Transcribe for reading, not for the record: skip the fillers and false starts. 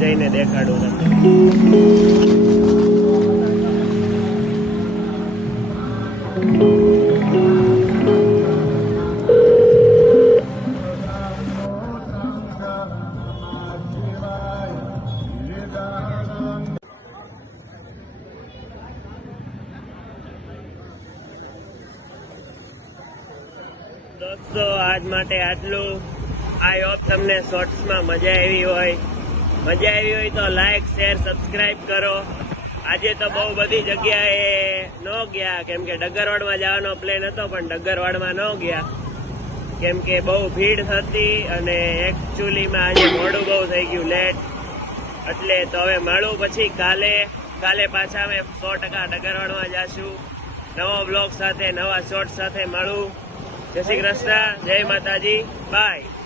જઈને દેખાડું તમને। દોસ્તો આજ માટે આટલું। આઈ હોપ તમને શોર્ટ્સમાં મજા આવી હોય તો લાઈક શેર સબસ્ક્રાઇબ કરો। આજે તો બહુ બધી જગ્યાએ ન ગયા કેમ કે ડગરવાડમાં જવાનો પ્લેન હતો પણ ડગરવાડમાં ન ગયા કેમ કે બહુ ભીડ હતી અને એકચ્યુઅલીમાં આજે મોડું બહુ થઈ ગયું લેટ એટલે તો હવે મળું પછી કાલે પાછા અમે 100% ડગરવાડમાં જશું નવા બ્લોગ સાથે નવા શોર્ટ સાથે મળું। જય શ્રી કૃષ્ણ, જય માતાજી, બાય।